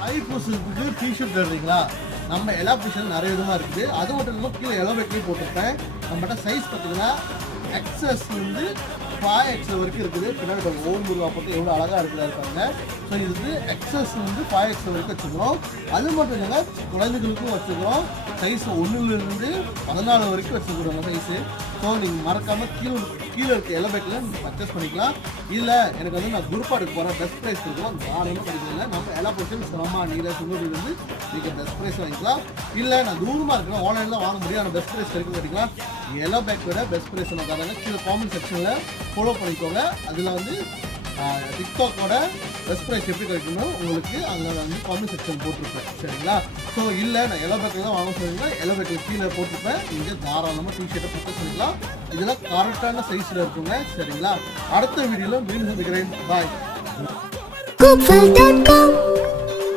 தைப்பூசத்துக்கு T shirt தேடுறீங்களா? நம்ம elaboration நிறைய விதமாக இருக்குது. அது மட்டும் இல்லாமல் கீழே எலோபேட்லேயும் போட்டிருப்பேன். நம்மகிட்ட சைஸ் பார்த்தீங்கன்னா எக்ஸஸ் வந்து 5X வரைக்கும் இருக்குது. பின்னாடி ஓம் முருகா போட்டு எவ்வளோ அழகாக இருக்குதா இருக்காங்க. ஸோ இது எக்ஸஸ் வந்து 5X வரைக்கும் வச்சுக்கிறோம். அது மட்டும் இல்லைங்க, குழந்தைகளுக்கும் வச்சுக்கிறோம். சைஸ் 1லேருந்து 14 வரைக்கும் வச்சுக்கிறோங்க சைஸு. ஸோ நீங்கள் மறக்காமல் கீழே இருக்க எலோபேட்டில் பர்ச்சேஸ் பண்ணிக்கலாம். இல்லை எனக்கு வந்து நான் குரூப்பாக எடுக்க போகிறேன், பெஸ்ட் ப்ரைஸ் இருக்கும், நாளையும் கிடைக்கல. நம்ம எலாபரேஷன் சிரமமா நீல சுங்கூரிலிருந்து நீங்கள் பெஸ்ட் ப்ரைஸ் வாங்கிக்கலாம். இல்லை நான் தூரமாக இருக்கிறேன், ஆன்லைனில் வாங்க முடியும், ஆனால் பெஸ்ட் ப்ரைஸ் கிடைக்கும் கேட்டிங்களா? எலோபேக்கோட பெஸ்ட் ப்ரைஸ் நான் தராங்க. கீழே காமெண்ட் செக்ஷனில் ஃபாலோ பண்ணிக்கோங்க. அதில் வந்து டிக்டாக்கோட பெஸ்ட் ப்ரைஸ் எப்படி கிடைக்கணும் உங்களுக்கு அங்கே வந்து காமெண்ட் செக்ஷன் போட்டிருப்பேன். சரிங்களா? ஸோ இல்லை நான் எலோபேக்கில் தான் வாங்க சொன்னீங்கன்னா எலோபேக்கில் கீழே போட்டிருப்பேன். நீங்கள் தாராளமாக டிஷர்ட்டை பர்ச்சேஸ் பண்ணிக்கலாம். இதெல்லாம் கரெக்டான சைஸில் இருக்குங்க. சரிங்களா? அடுத்த வீடியோவில் மீண்டும் சந்திக்கிறேன். பாய்.